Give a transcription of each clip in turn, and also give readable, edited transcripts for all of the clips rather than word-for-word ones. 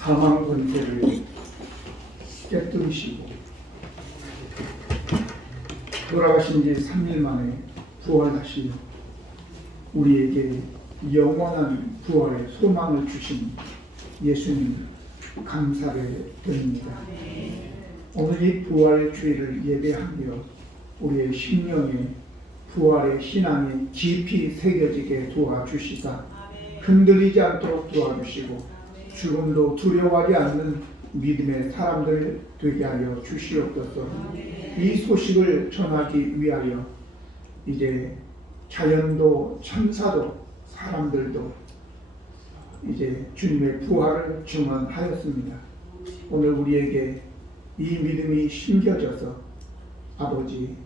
사망 권세를 깨뜨리시고 돌아가신 지 3일 만에 부활하시며 우리에게 영원한 부활의 소망을 주신 예수님 감사를 드립니다. 오늘 이 부활 주일을 예배하며 우리의 심령에 부활의 신앙이 깊이 새겨지게 도와주시사 흔들리지 않도록 도와주시고 죽음도 두려워하지 않는 믿음의 사람들 되게 하여 주시옵소서. 이 소식을 전하기 위하여 이제 자연도 천사도 사람들도 이제 주님의 부활을 증언하였습니다. 오늘 우리에게 이 믿음이 심겨져서 아버지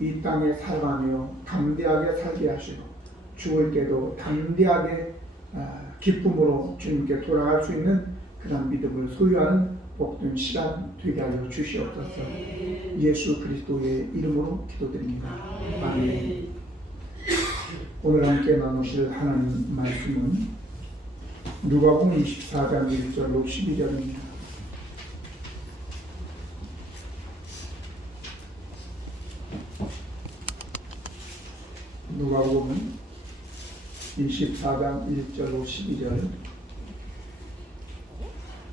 이 땅에 살아가며 담대하게 살게 하시고 죽을 때도 담대하게 기쁨으로 주님께 돌아갈 수 있는 그런 믿음을 소유하는 복된 시간 되게 하여 주시옵소서. 예수 그리스도의 이름으로 기도드립니다. 아멘. 오늘 함께 나누실 하나님 말씀은 누가복음 24장 1절로 12절입니다. 누가복음 24장 1절로 12절.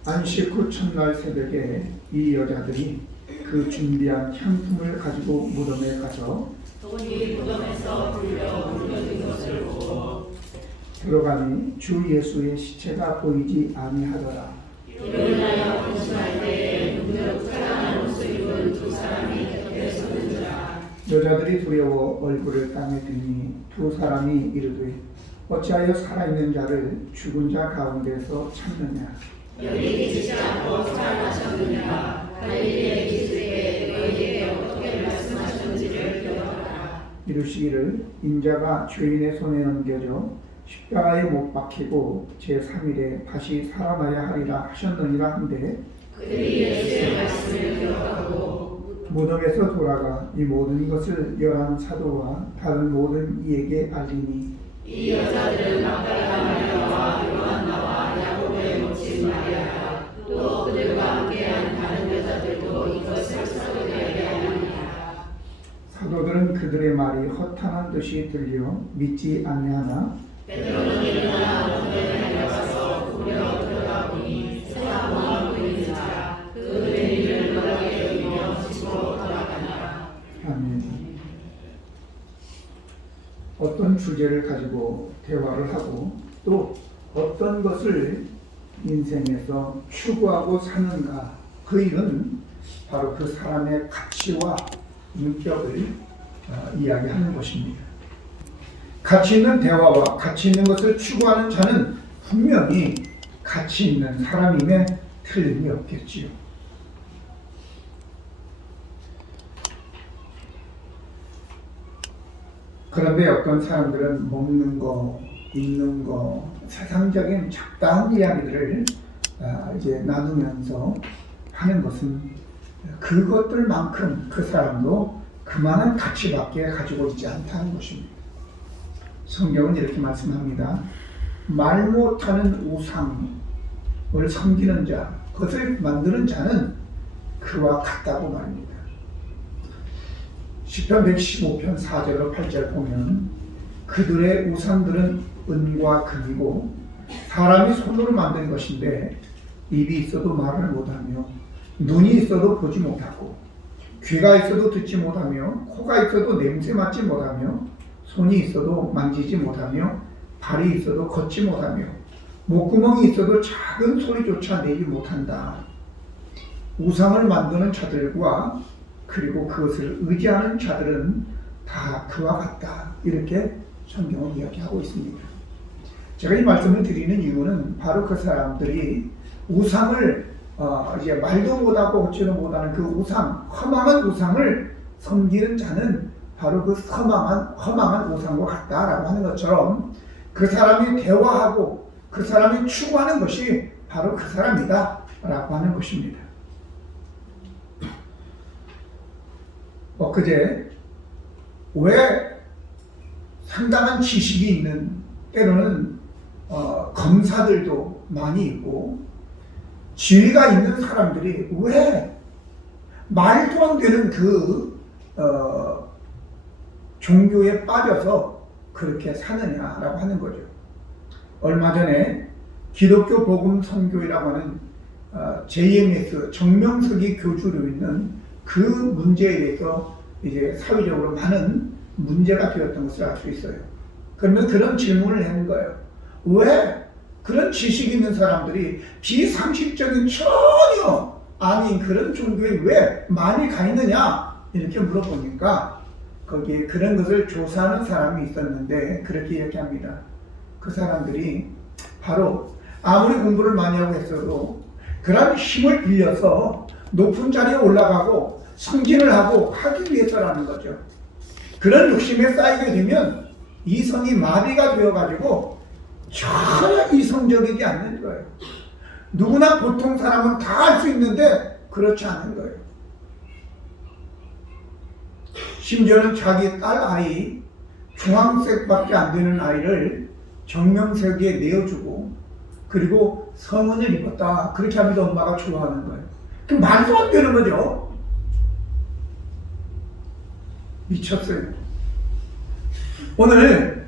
안식 후 첫날 새벽에 이 여자들이 그 준비한 향품을 가지고 무덤에 가서 돈이 무덤에서 불려 옮겨진 것을 보고 들어가니 주 예수의 시체가 보이지 아니하더라. 이를 인하여 근심할 때에 눈으로 찬란한 옷을 입은 두 사람이 곁에 서는지라. 여자들이 두려워 얼굴을 땅에 드니 두 사람이 이르되 어찌하여 살아있는 자를 죽은 자 가운데서 찾느냐. 여기 계시지 않고 살아나셨느냐. 갈릴리에 계시되 너희에게 어떻게 말씀하셨는지를 기억하라. 이르시기를 인자가 죄인의 손에 넘겨져 십자가에 못 박히고 제3일에 다시 살아나야 하리라 하셨느니라 한데 그들이 예수의 말씀을 기억하고 무덤에서 돌아가 이 모든 것을 열한 사도와 다른 모든 이에게 알리니 이 여자들은 막달라 마리아와 요한나와 야곱의 모친 마리아야 또 그들과 함께한 다른 여자들도 이것을 사도들에게 알리니라. 사도들은 그들의 말이 허탄한 듯이 들려 믿지 아니하나 베드로는 일어나 무덤에 달려가서 구겨 들어가 보니 세상과 보이는 자 그들의 일을 놀라게 여기며 집으로 돌아가니라. 아멘. 어떤 주제를 가지고 대화를 하고 또 어떤 것을 인생에서 추구하고 사는가, 그 일은 바로 그 사람의 가치와 인격을 이야기하는 것입니다. 가치 있는 대화와 가치 있는 것을 추구하는 자는 분명히 가치 있는 사람임에 틀림이 없겠지요. 그런데 어떤 사람들은 먹는 거, 입는 거, 세상적인 적당한 이야기들을 이제 나누면서 하는 것은 그것들만큼 그 사람도 그만한 가치밖에 가지고 있지 않다는 것입니다. 성경은 이렇게 말씀합니다. 말 못하는 우상을 섬기는 자, 그것을 만드는 자는 그와 같다고 말입니다. 시편 115편 4절로 8절 보면 그들의 우상들은 은과 금이고 사람이 손으로 만든 것인데 입이 있어도 말을 못하며 눈이 있어도 보지 못하고 귀가 있어도 듣지 못하며 코가 있어도 냄새 맡지 못하며 손이 있어도 만지지 못하며 발이 있어도 걷지 못하며 목구멍이 있어도 작은 소리조차 내지 못한다. 우상을 만드는 자들과 그리고 그것을 의지하는 자들은 다 그와 같다. 이렇게 성경은 이야기하고 있습니다. 제가 이 말씀을 드리는 이유는 바로 그 사람들이 우상을 이제 말도 못하고 걷지도 못하는 그 우상, 허망한 우상을 섬기는 자는 바로 그 허망한 우상과 같다라고 하는 것처럼 그 사람이 대화하고 그 사람이 추구하는 것이 바로 그 사람이다 라고 하는 것입니다. 엊그제 왜 상당한 지식이 있는 때로는 검사들도 많이 있고 지위가 있는 사람들이 왜 말도 안 되는 종교에 빠져서 그렇게 사느냐라고 하는 거죠. 얼마 전에 기독교 복음 선교회라고 하는 JMS 정명석이 교주로 있는 그 문제에 대해서 이제 사회적으로 많은 문제가 되었던 것을 알 수 있어요. 그러면 그런 질문을 하는 거예요. 왜 그런 지식 있는 사람들이 비상식적인 전혀 아닌 그런 종교에 왜 많이 가 있느냐 이렇게 물어보니까 거기에 그런 것을 조사하는 사람이 있었는데 그렇게 이야기합니다. 그 사람들이 바로 아무리 공부를 많이 하고 했어도 그런 힘을 빌려서 높은 자리에 올라가고 승진을 하고 하기 위해서라는 거죠. 그런 욕심에 쌓이게 되면 이성이 마비가 되어가지고 전혀 이성적이지 않는 거예요. 누구나 보통 사람은 다 할 수 있는데 그렇지 않은 거예요. 심지어는 자기 딸 아이, 중학생밖에 안 되는 아이를 정명석에 내어주고 그리고 성은을 입었다. 그렇게 하면서 엄마가 좋아하는 거예요. 그럼 말도 안 되는 거죠. 미쳤어요. 오늘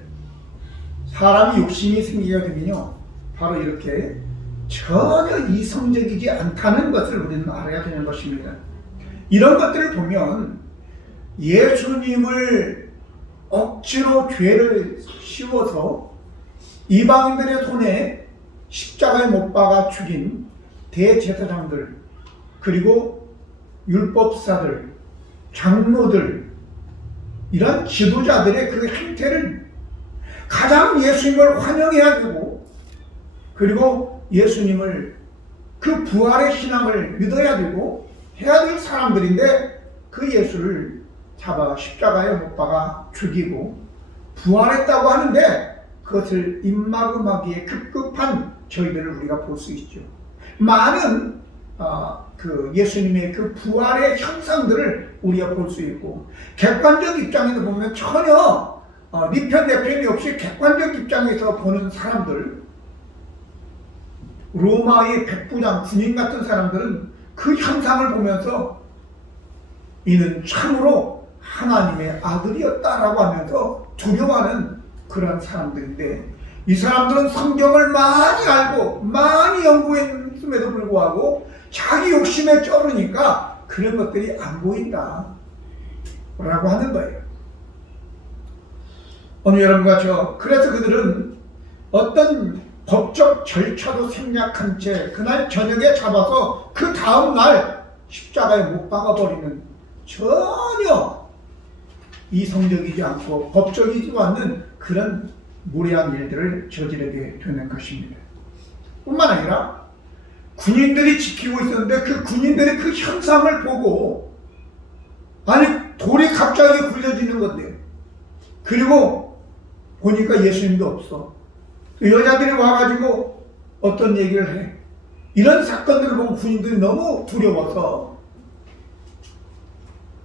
사람이 욕심이 생기게 되면요, 바로 이렇게 전혀 이성적이지 않다는 것을 우리는 알아야 되는 것입니다. 이런 것들을 보면 예수님을 억지로 죄를 씌워서 이방인들의 손에 십자가에 못 박아 죽인 대제사장들, 그리고 율법사들, 장로들, 이런 지도자들의 그 행태를 가장 예수님을 환영해야 되고, 그리고 예수님을 그 부활의 신앙을 믿어야 되고 해야 될 사람들인데 그 예수를 잡아 십자가에 못 박아 죽이고 부활했다고 하는데 그것을 입막음하기에 급급한 저희들을 우리가 볼 수 있죠. 많은 그 예수님의 그 부활의 형상들을 우리가 볼 수 있고, 객관적 입장에서 보면 전혀 네 편 내 편이 없이 객관적 입장에서 보는 사람들, 로마의 백부장 군인 같은 사람들은 그 형상을 보면서 이는 참으로 하나님의 아들이었다라고 하면서 두려워하는 그런 사람들인데, 이 사람들은 성경을 많이 알고 많이 연구했음에도 불구하고 자기 욕심에 쩔으니까 그런 것들이 안 보인다 라고 하는 거예요. 오늘 여러분과 그래서 그들은 어떤 법적 절차도 생략한 채 그날 저녁에 잡아서 그 다음날 십자가에 못 박아버리는 전혀 이성적이지 않고 법적이지 않는 그런 무례한 일들을 저지르게 되는 것입니다. 뿐만 아니라 군인들이 지키고 있었는데 그 군인들의 그 형상을 보고, 아니 돌이 갑자기 굴려지는 건데, 그리고 보니까 예수님도 없어. 여자들이 와가지고 어떤 얘기를 해. 이런 사건들을 보고 군인들이 너무 두려워서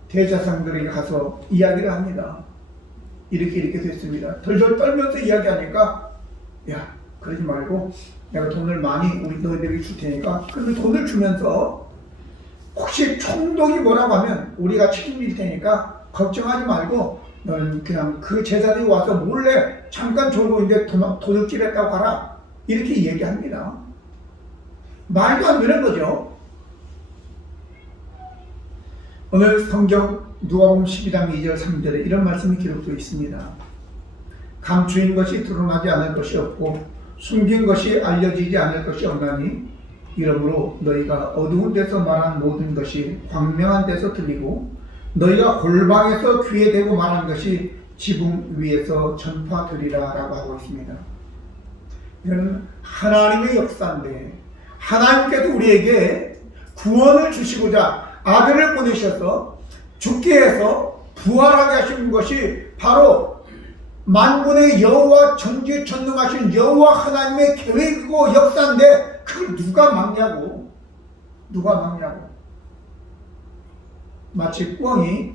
대제사장들에게 가서 이야기를 합니다. 이렇게 됐습니다. 덜덜 떨면서 이야기하니까, 야 그러지 말고 내가 돈을 많이 우리 너희들에게 줄 테니까, 그런데 돈을 주면서 혹시 총독이 뭐라고 하면 우리가 책임질 테니까 걱정하지 말고 너는 그냥 그 제자들이 와서 몰래 잠깐 졸고 있는데 도둑질했다고 하라, 이렇게 얘기합니다. 말도 안 되는 거죠. 오늘 성경 누가복음 12장 2절 3절에 이런 말씀이 기록되어 있습니다. 감추인 것이 드러나지 않을 것이 없고 숨긴 것이 알려지지 않을 것이 없나니, 이러므로 너희가 어두운 데서 말한 모든 것이 광명한 데서 들리고 너희가 골방에서 귀에 대고 말한 것이 지붕 위에서 전파되리라 라고 하고 있습니다. 이는 하나님의 역사인데, 하나님께서 우리에게 구원을 주시고자 아들을 보내셔서 죽게 해서 부활하게 하시는 것이 바로 만군의 여호와 전지전능하신 여호와 하나님의 계획이고 역사인데, 그걸 누가 막냐고. 마치 꿩이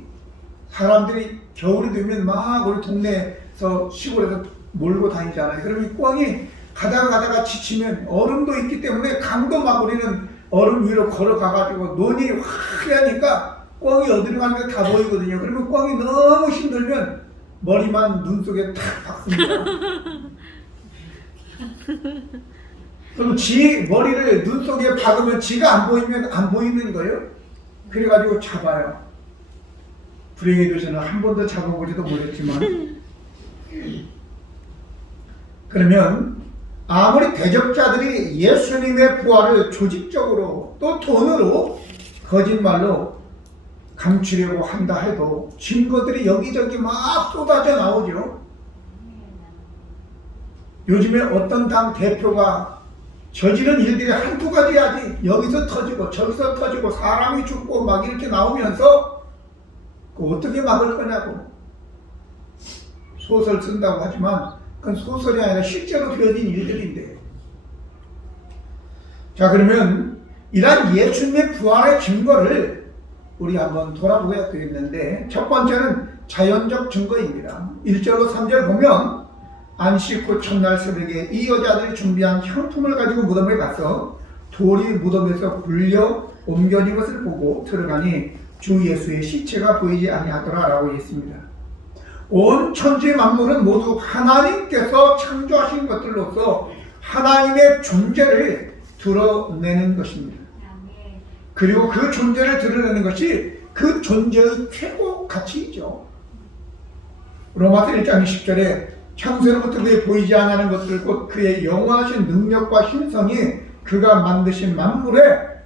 사람들이 겨울이 되면 막 우리 동네에서 시골에서 몰고 다니잖아요. 그러면 꿩이 가다가 지치면 얼음도 있기 때문에 강도 막 우리는 얼음 위로 걸어가가지고 눈이 화려하니까 꿩이 어디로 가는 게 다 보이거든요. 그러면 꿩이 너무 힘들면 머리만 눈 속에 탁 박습니다. 그럼 지 머리를 눈 속에 박으면 지가 안 보이면 안 보이는 거예요. 그래가지고 잡아요. 불행히도 저는 한 번도 잡아보지도 못했지만 그러면 아무리 대적자들이 예수님의 부활을 조직적으로 또 돈으로 거짓말로 감추려고 한다 해도 증거들이 여기저기 막 쏟아져 나오죠. 요즘에 어떤 당 대표가 저지른 일들이 한두 가지 아직 여기서 터지고 저기서 터지고 사람이 죽고 막 이렇게 나오면서 어떻게 막을 거냐고 소설 쓴다고 하지만 그건 소설이 아니라 실제로 되어진 일들인데, 자 그러면 이러한 예수님의 부활의 증거를 우리 한번 돌아보아야 되겠는데, 첫 번째는 자연적 증거입니다. 1절로 3절 보면 안식 후 첫날 새벽에 이 여자들이 준비한 향품을 가지고 무덤에 가서 돌이 무덤에서 굴려 옮겨진 것을 보고 들어가니 주 예수의 시체가 보이지 아니하더라 라고 했습니다. 온 천지 만물은 모두 하나님께서 창조하신 것들로서 하나님의 존재를 드러내는 것입니다. 그리고 그 존재를 드러내는 것이 그 존재의 최고 가치이죠. 로마서 1장 20절에 창세로부터 그의 보이지 않는 것들 곧 그의 영원하신 능력과 신성이 그가 만드신 만물에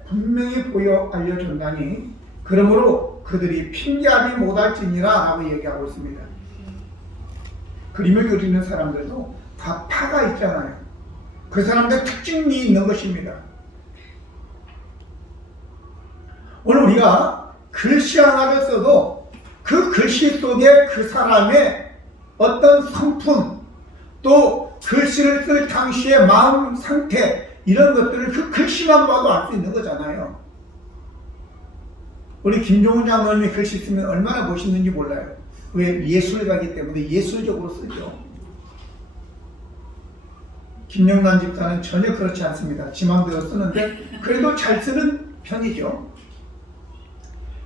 분명히 보여 알려졌나니 그러므로 그들이 핑계하지 못할지니라 라고 얘기하고 있습니다. 그림을 그리는 사람들도 다 파가 있잖아요. 그 사람들 특징이 있는 것입니다. 오늘 우리가 글씨 하나를 써도 그 글씨 속에 그 사람의 어떤 성품, 또 글씨를 쓸 당시의 마음 상태, 이런 것들을 그 글씨만 봐도 알 수 있는 거잖아요. 우리 김종훈 장로님이 글씨 쓰면 얼마나 멋있는지 몰라요. 왜? 예술가이기 때문에 예술적으로 쓰죠. 김영란 집사는 전혀 그렇지 않습니다. 지 맘대로 쓰는데 그래도 잘 쓰는 편이죠.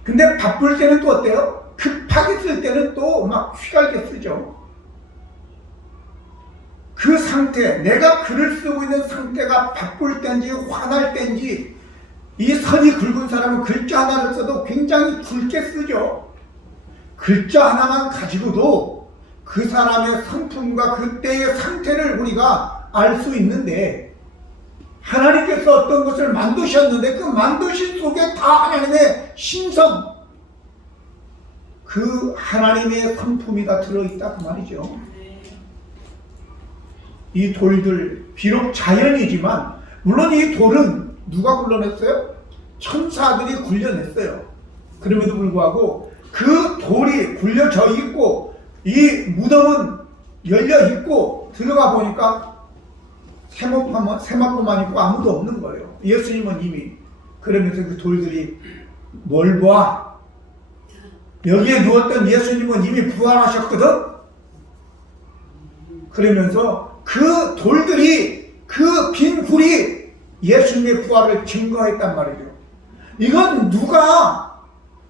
근데 바쁠 때는 또 어때요? 급하게 쓸 때는 또 막 휘갈게 쓰죠. 그 상태, 내가 글을 쓰고 있는 상태가 바쁠 때인지 화날 때인지, 이 선이 굵은 사람은 글자 하나를 써도 굉장히 굵게 쓰죠. 글자 하나만 가지고도 그 사람의 성품과 그때의 상태를 우리가 알 수 있는데, 하나님께서 어떤 것을 만드셨는데 그 만드신 속에 다 하나님의 신성, 그 하나님의 성품이 다 들어있다 그 말이죠. 이 돌들 비록 자연이지만, 물론 이 돌은 누가 굴러냈어요? 천사들이 굴려냈어요. 그럼에도 불구하고 그 돌이 굴려져 있고 이 무덤은 열려 있고 들어가 보니까 세마포만 있고 아무도 없는 거예요. 예수님은 이미. 그러면서 그 돌들이 뭘 봐? 여기에 누웠던 예수님은 이미 부활하셨거든? 그러면서 그 돌들이, 그 빈 굴이 예수님의 부활을 증거했단 말이죠. 이건 누가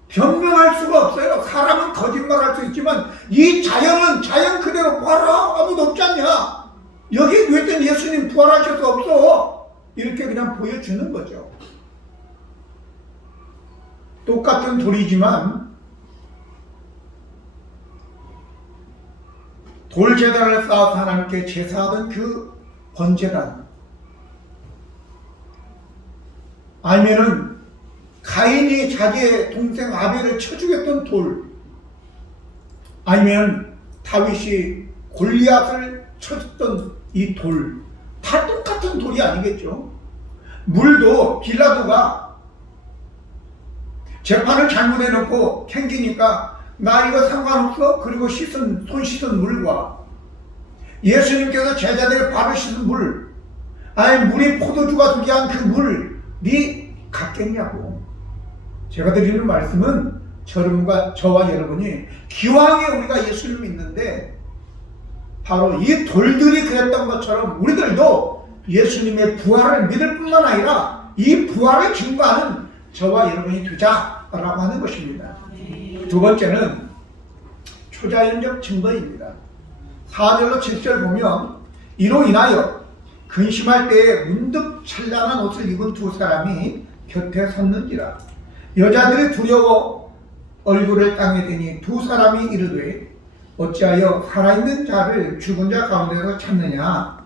변명할 수가 없어요. 사람은 거짓말할 수 있지만 이 자연은 자연 그대로 봐라, 아무도 없지 않냐? 여기 누웠던 예수님 부활하셔서 없어. 이렇게 그냥 보여주는 거죠. 똑같은 돌이지만 돌제단을 쌓아서 하나님께 제사하던 그 번제단, 아니면은 가인이 자기의 동생 아벨을 쳐 죽였던 돌, 아니면 다윗이 골리앗을 쳐 죽던 이 돌, 다 똑같은 돌이 아니겠죠. 물도 빌라도가 재판을 잘못해놓고 캥기니까 나 이거 상관없어? 그리고 손 씻은 물과 예수님께서 제자들의 발을 씻은 물, 아니 물이 포도주가 되게 한 그 물이 같겠냐고. 제가 드리는 말씀은 저와 여러분이 기왕에 우리가 예수를 믿는데 바로 이 돌들이 그랬던 것처럼 우리들도 예수님의 부활을 믿을 뿐만 아니라 이 부활을 증거하는 저와 여러분이 되자라고 하는 것입니다. 두 번째는 초자연적 증거입니다. 4절로 7절 보면 이로 인하여 근심할 때에 문득 찬란한 옷을 입은 두 사람이 곁에 섰는지라. 여자들이 두려워 얼굴을 땅에 대니 두 사람이 이르되 어찌하여 살아있는 자를 죽은 자 가운데서 찾느냐.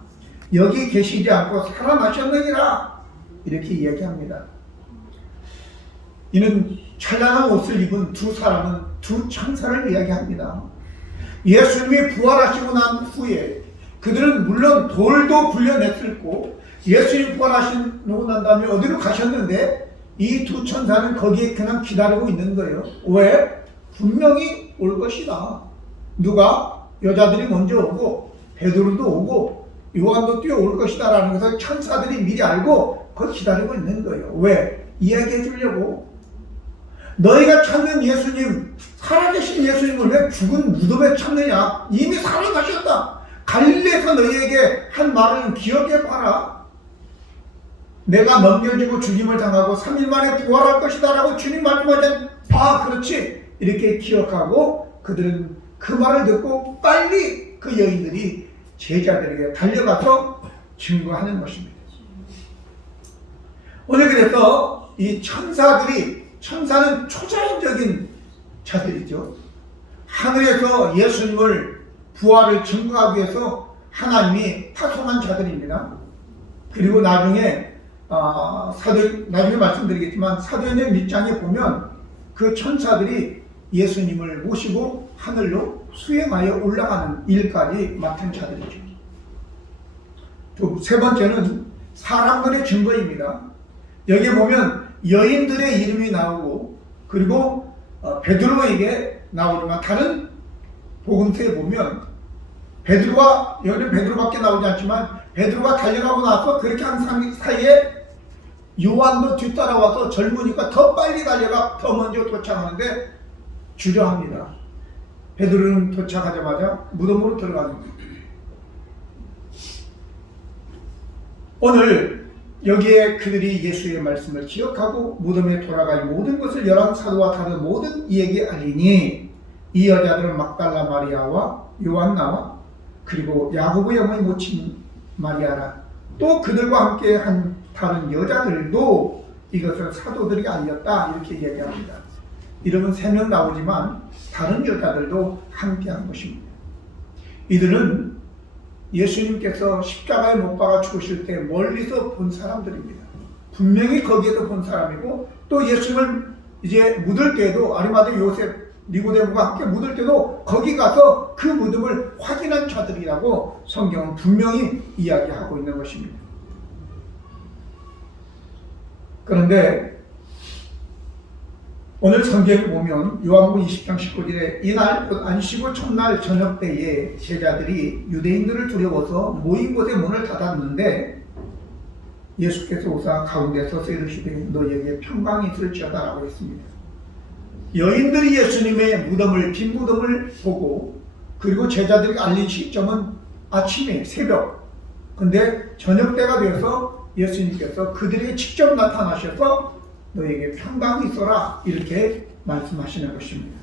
여기 계시지 않고 살아나셨느니라. 이렇게 이야기합니다. 이는 찬란한 옷을 입은 두 사람은 두 천사를 이야기합니다. 예수님이 부활하시고 난 후에 그들은 물론 돌도 굴려냈을고 예수님 부활하시고 난 다음에 어디로 가셨는데 이 두 천사는 거기에 그냥 기다리고 있는 거예요. 왜? 분명히 올 것이다. 누가? 여자들이 먼저 오고 베드로도 오고 요한도 뛰어올 것이다 라는 것을 천사들이 미리 알고 그걸 기다리고 있는 거예요. 왜? 이야기해 주려고. 너희가 찾는 예수님, 살아계신 예수님을 왜 죽은 무덤에 찾느냐? 이미 살아나셨다. 갈릴리에서 너희에게 한 말은 기억해봐라. 내가 넘겨지고 죽임을 당하고 3일 만에 부활할 것이다 라고 주님 말씀하신 그렇지. 이렇게 기억하고 그들은 그 말을 듣고 빨리 그 여인들이 제자들에게 달려가서 증거하는 것입니다. 오늘 그래서 이 천사는 초자연적인 자들이죠. 하늘에서 예수님을 부활을 증거하기 위해서 하나님이 파송한 자들입니다. 그리고 나중에 말씀드리겠지만 사도행전 1장에 보면 그 천사들이 예수님을 모시고 하늘로 수행하여 올라가는 일까지 맡은 자들이죠. 세 번째는 사람들의 증거입니다. 여기 보면 여인들의 이름이 나오고 그리고 베드로에게 나오지만 다른 복음서에 보면 여기는 베드로밖에 나오지 않지만 베드로가 달려가고 나서 그렇게 한 사이에 요한도 뒤따라와서 젊으니까 더 빨리 달려가 더 먼저 도착하는데 주저합니다. 베드로는 도착하자마자 무덤으로 들어가는 거예요. 오늘 여기에 그들이 예수의 말씀을 기억하고 무덤에 돌아갈 모든 것을 11사도와 다른 모든 이에게 알리니 이 여자들은 막달라 마리아와 요한나와 그리고 야고보의 어머니 모친 마리아라. 또 그들과 함께 한 다른 여자들도 이것을 사도들이 알렸다 이렇게 얘기합니다. 이름은 3명 나오지만 다른 여자들도 함께 한 것입니다. 이들은 예수님께서 십자가에 못 박아 죽으실 때 멀리서 본 사람들입니다. 분명히 거기에서 본 사람이고 또 예수님을 이제 묻을 때도 아리마대 요셉 니고데모가 함께 묻을 때도 거기 가서 그 무덤을 확인한 자들이라고 성경은 분명히 이야기하고 있는 것입니다. 그런데 오늘 성경을 보면 요한복음 20장 19절에 이날 곧 안식일 첫날 저녁 때에 제자들이 유대인들을 두려워서 모인 곳의 문을 닫았는데 예수께서 오사 가운데 서서 이르시되 너희에게 평강이 있을지어다 라고 했습니다. 여인들이 예수님의 무덤을 빈 무덤을 보고 그리고 제자들이 알린 시점은 아침에 새벽. 근데 저녁 때가 되어서 예수님께서 그들에게 직접 나타나셔서 너에게 평강이 있어라 이렇게 말씀하시는 것입니다.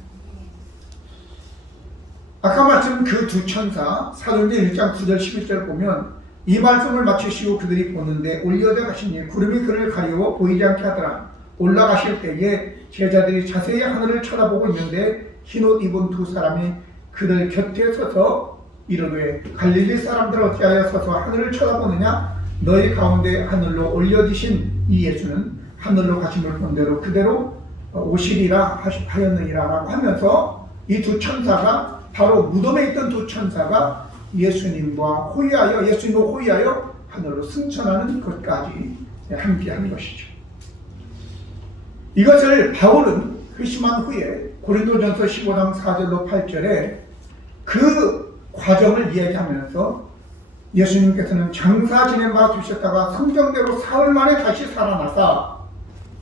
아까 말씀 그 두 천사 사도행전 1장 9절 11절 보면 이 말씀을 마치시고 그들이 보는데 올려져 가시니 구름이 그를 가리워 보이지 않게 하더라. 올라가실 때에 제자들이 자세히 하늘을 쳐다보고 있는데 흰옷 입은 두 사람이 그들 곁에 서서 이르되 갈릴리 사람들 어찌하여 서서 하늘을 쳐다보느냐. 너희 가운데 하늘로 올려지신 이 예수는 하늘로 가심을 본 대로 그대로 오시리라 하였느니라 라고 하면서 이 두 천사가 바로 무덤에 있던 두 천사가 예수님을 호위하여 하늘로 승천하는 것까지 함께 한 것이죠. 이것을 바울은 회심한 후에 고린도전서 15장 4절로 8절에 그 과정을 이야기하면서 예수님께서는 장사 지낸 바 두셨다가 성경대로 사흘 만에 다시 살아나사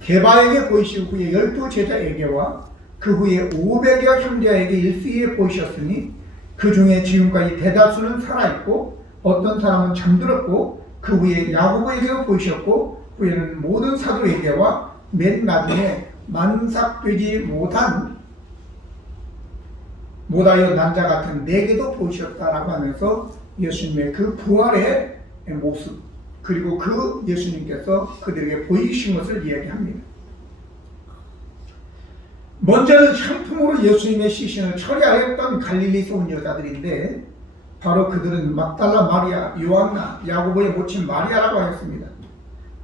게바에게 보이시고 후에 12 제자에게와 그 후에 500여 형제에게 일시에 보이셨으니 그 중에 지금까지 대다수는 살아있고 어떤 사람은 잠들었고 그 후에 야고보에게도 보이셨고 후에는 모든 사도에게와 맨 나중에 만삭되지 못하여 난자 같은 내게도 보이셨다라고 하면서 예수님의 그 부활의 모습, 그리고 그 예수님께서 그들에게 보이신 것을 이야기합니다. 먼저는 향품으로 예수님의 시신을 처리하였던 갈릴리에서 온 여자들인데, 바로 그들은 막달라 마리아, 요한나, 야고보의 모친 마리아라고 하였습니다.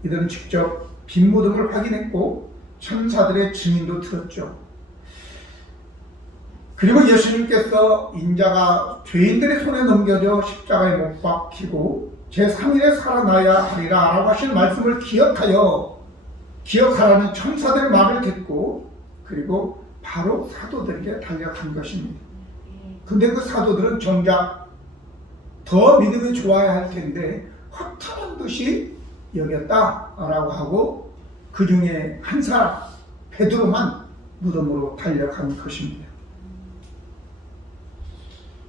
이들은 직접 빈 무덤을 확인했고 천사들의 증인도 들었죠. 그리고 예수님께서 인자가 죄인들의 손에 넘겨져 십자가에 못 박히고 제3일에 살아나야 하리라 라고 하신 말씀을 기억하라는 천사들의 말을 듣고, 그리고 바로 사도들에게 달려간 것입니다. 근데 그 사도들은 정작 더 믿음이 좋아야 할 텐데 허탄한 듯이 여겼다라고 하고, 그 중에 한 사람 베드로만 무덤으로 달려간 것입니다.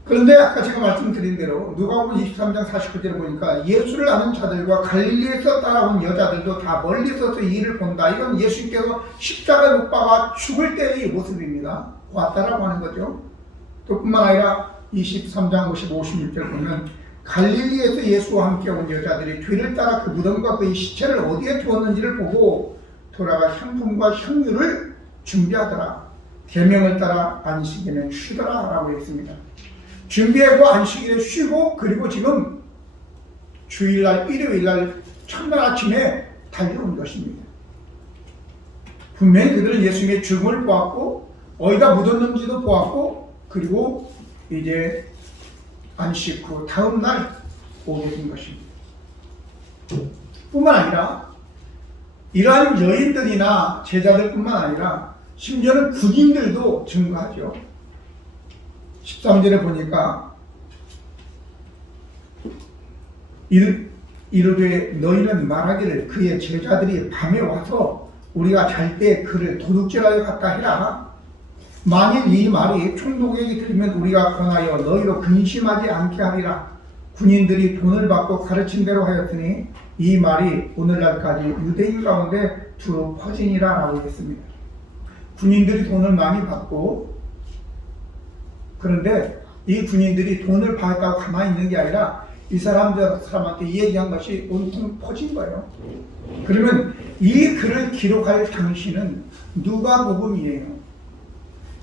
그런데 아까 제가 말씀드린 대로 누가복음 23장 49절에 보니까 예수를 아는 자들과 갈릴리에서 따라온 여자들도 다 멀리 서서 이 일을 본다. 이건 예수님께서 십자가에 못 박아 죽을 때의 모습입니다. 왔다라고 하는 거죠. 또 뿐만 아니라 23장 56절 보면 갈릴리에서 예수와 함께 온 여자들이 뒤를 따라 그 무덤과 그의 시체를 어디에 두었는지를 보고 돌아가 향품과 향유를 준비하더라. 계명을 따라 안식일은 쉬더라 라고 했습니다. 준비하고 안식일에 쉬고, 그리고 지금 주일날 일요일날 첫날 아침에 달려온 것입니다. 분명히 그들은 예수님의 죽음을 보았고 어디다 묻었는지도 보았고, 그리고 이제 안식 후 다음 날 오게 된 것입니다. 뿐만 아니라 이러한 여인들이나 제자들 뿐만 아니라 심지어는 군인들도 증거하죠. 13절에 보니까 이르되 너희는 말하기를 그의 제자들이 밤에 와서 우리가 잘 때 그를 도둑질하여 갔다 해라. 만일 이 말이 총독에게 들리면 우리가 권하여 너희로 근심하지 않게 하리라. 군인들이 돈을 받고 가르친 대로 하였으니 이 말이 오늘날까지 유대인 가운데 두루 퍼지니라 라고 했습니다. 군인들이 돈을 많이 받고, 그런데 이 군인들이 돈을 받았다고 가만히 있는 게 아니라 이 사람한테 얘기한 것이 온통 퍼진 거예요. 그러면 이 글을 기록할 당시는 누가복음이에요.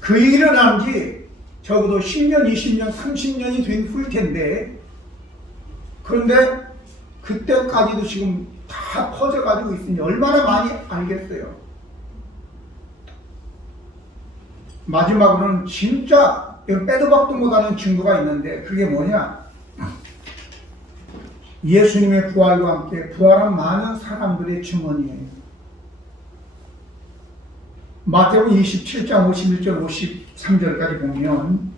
그 일이 일어난 지 적어도 10년, 20년, 30년이 된 후일 텐데, 그런데 그때까지도 지금 다 퍼져가지고 있으니 얼마나 많이 알겠어요. 마지막으로는 진짜 빼도 박도 못하는 증거가 있는데, 그게 뭐냐? 예수님의 부활과 함께 부활한 많은 사람들의 증언이에요. 마태복음 27장 51절 53절까지 보면,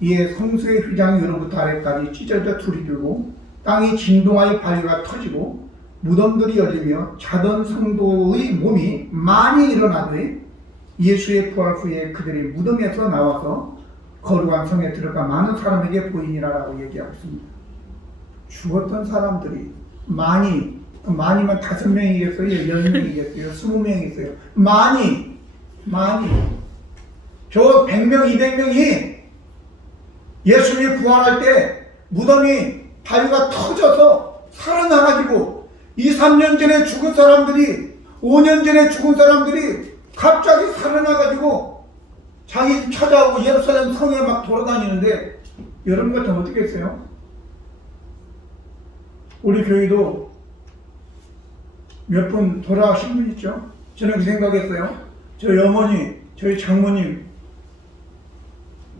이에 성소의 휘장이 위로부터 아래까지 찢어져 둘이 들고 땅이 진동하여 바위가 터지고 무덤들이 열리며 자던 성도의 몸이 많이 일어나되, 예수의 부활 후에 그들이 무덤에서 나와서 거룩한 성에 들어가 많은 사람에게 보이니라라고 얘기하고 있습니다. 죽었던 사람들이 많이만 5명이겠어요? 10명이겠어요? 20명이겠어요? 많이 저 100명, 200명이 예수님이 부활할 때 무덤이 바위가 터져서 살아나가지고 2, 3년 전에 죽은 사람들이, 5년 전에 죽은 사람들이 갑자기 살아나가지고 자기 집 찾아오고 예루살렘 성에 막 돌아다니는데, 여러분 같으면 어떻게 했어요? 우리 교회도 몇 분 돌아가신 분 있죠? 저는 그 생각했어요. 저희 어머니, 저희 장모님,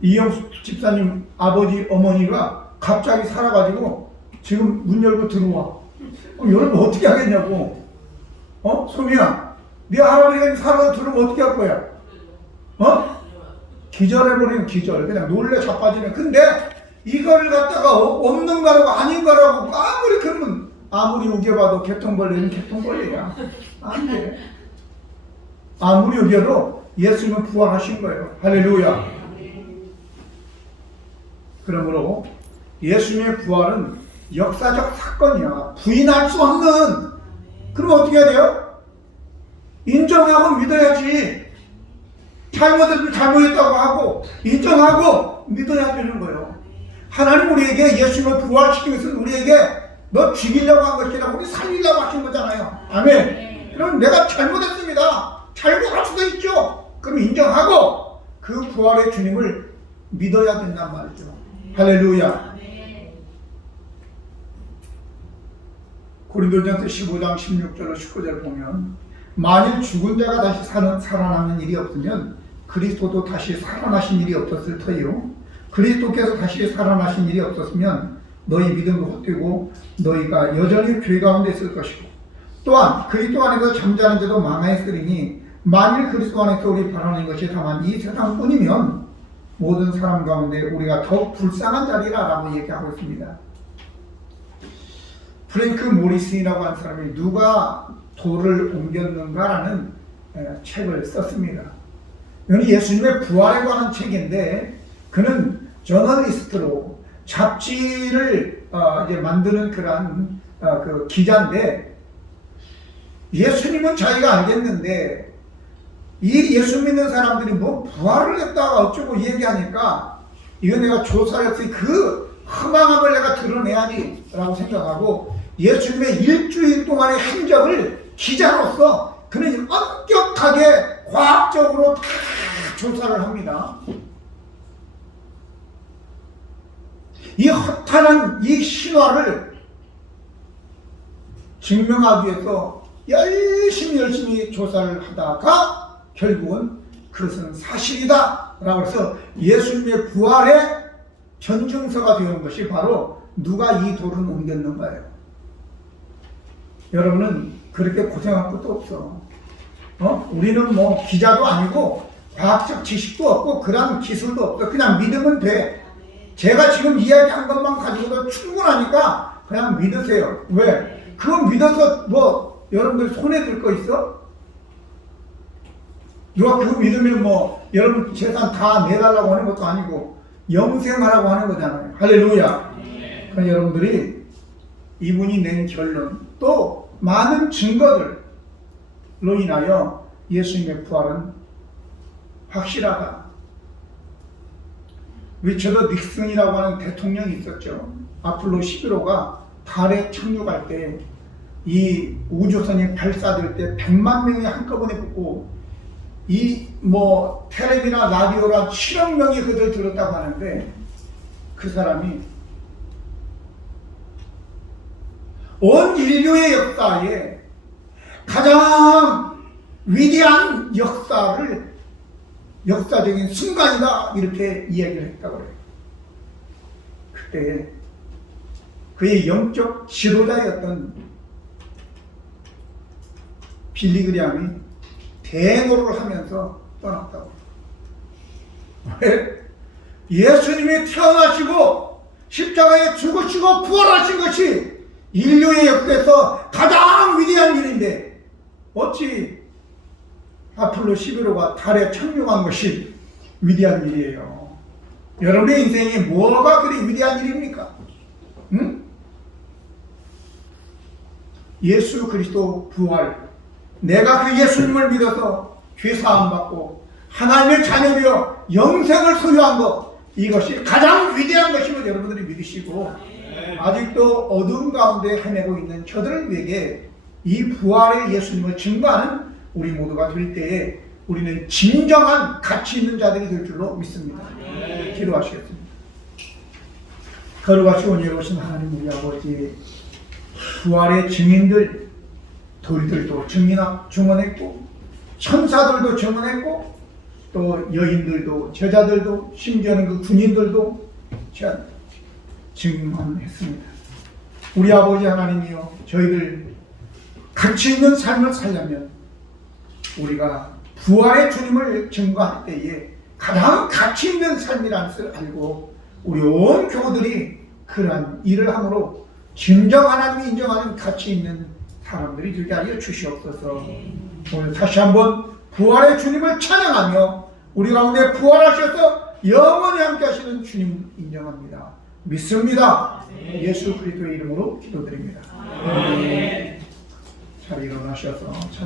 이영수 집사님 아버지 어머니가 갑자기 살아가지고 지금 문 열고 들어와. 여러분 어떻게 하겠냐고. 소미야, 네 할아버지가 살아서 들어오면 어떻게 할 거야? 기절해버리면 기절. 그냥 놀래 자빠지네. 근데 이걸 갖다가 없는 거라고 아닌 거라고 아무리 그러면, 아무리 우겨봐도 개통벌레는 개통벌레야. 안 돼. 아무리 우겨도 예수님은 부활하신 거예요. 할렐루야. 그러므로 예수님의 부활은 역사적 사건이야. 부인할 수 없는 그럼 어떻게 해야 돼요? 인정하고 믿어야지. 잘못했으면 잘못했다고 하고 인정하고 믿어야 되는 거예요. 하나님 우리에게 예수님을 부활시키기 위해서 우리에게 너 죽이려고 한 것이라 우리 살리려고 하신 거잖아요. 아멘. 그럼 내가 잘못했습니다. 잘못할 수도 있죠. 그럼 인정하고 그 부활의 주님을 믿어야 된단 말이죠. 할렐루야. 고린도전서 15장 16절로 19절 보면 만일 죽은 자가 다시 살아나는 일이 없으면 그리스도도 다시 살아나신 일이 없었을 터이요 그리스도께서 다시 살아나신 일이 없었으면 너희 믿음도 헛되고 너희가 여전히 죄 가운데 있을 것이고 또한 그리스도 안에서 잠자는 자도 망하였으리니 만일 그리스도 안에서 우리 바라는 것이 다만 이 세상뿐이면 모든 사람 가운데 우리가 더욱 불쌍한 자리라 라고 얘기하고 있습니다. 프랭크 모리슨이라고 하는 사람이 누가 돌을 옮겼는가라는 책을 썼습니다. 이건 예수님의 부활에 관한 책인데 그는 저널리스트로 잡지를 이제 만드는 그런 그 기자인데 예수님은 자기가 알겠는데 이 예수 믿는 사람들이 뭐 부활을 했다가 어쩌고 얘기하니까 이거 내가 조사를 해서 그 허망함을 내가 드러내야지 라고 생각하고 예수님의 일주일 동안의 행적을 기자로서 그는 엄격하게 과학적으로 다 조사를 합니다. 이 허탄한 이 신화를 증명하기 위해서 열심히 조사를 하다가 결국은 그것은 사실이다 라고 해서 예수님의 부활의 견증서가 되는 것이 바로 누가 이 돌을 옮겼는가예요. 여러분은 그렇게 고생할 것도 없어. 우리는 뭐 기자도 아니고 과학적 지식도 없고 그런 기술도 없어. 그냥 믿으면 돼. 제가 지금 이야기한 것만 가지고도 충분하니까 그냥 믿으세요. 왜? 그거 믿어서 뭐 여러분들 손에 들 거 있어? 누가 그거 믿으면 뭐 여러분 재산 다 내달라고 하는 것도 아니고 영생하라고 하는 거잖아요. 할렐루야. 그러니까 여러분들이 이분이 낸 결론 또 많은 증거들로 인하여 예수님의 부활은 확실하다. 리처드 닉슨이라고 하는 대통령이 있었죠. 아폴로 11호가 달에 착륙할 때 이 우주선이 발사될 때 100만 명이 한꺼번에 붙고 이 뭐 텔레비나 라디오라 7억 명이 그들 들었다고 하는데 그 사람이 온 인류의 역사에 가장 위대한 역사적인 순간이다 이렇게 이야기를 했다고 그래요. 그때 그의 영적 지도자였던 빌리 그레함이 대노를 하면서 떠났다고. 왜? 예수님이 태어나시고 십자가에 죽으시고 부활하신 것이 인류의 역사에서 가장 위대한 일인데 어찌 아폴로 11호가 달에 착륙한 것이 위대한 일이에요. 여러분의 인생에 뭐가 그리 위대한 일입니까? 응? 예수 그리스도 부활, 내가 그 예수님을 믿어서 죄사함 받고 하나님의 자녀되어 영생을 소유한 것, 이것이 가장 위대한 것임을 여러분들이 믿으시고 아직도 어두운 가운데 헤매고 있는 저들을 위해 이 부활의 예수님을 증거하는 우리 모두가 될 때에 우리는 진정한 가치 있는 자들이 될 줄로 믿습니다. 기도하시겠습니다. 거룩하시고 은혜로우신 하나님 우리 아버지, 부활의 증인들 돌들도 증언했고 천사들도 증언했고 또 여인들도 제자들도 심지어는 그 군인들도 증언했습니다. 우리 아버지 하나님이여, 저희들 가치 있는 삶을 살려면 우리가 부활의 주님을 증거할 때에 가장 가치 있는 삶이라는 것을 알고 우리 온 교우들이 그러한 일을 함으로 진정 하나님이 인정하는 가치 있는 사람들이 되게 하여 주시옵소서. 오늘 다시 한번 부활의 주님을 찬양하며 우리 가운데 부활하셔서 영원히 함께 하시는 주님 인정합니다. 믿습니다. 예수 그리스도의 이름으로 기도드립니다. 잘 일어나셔서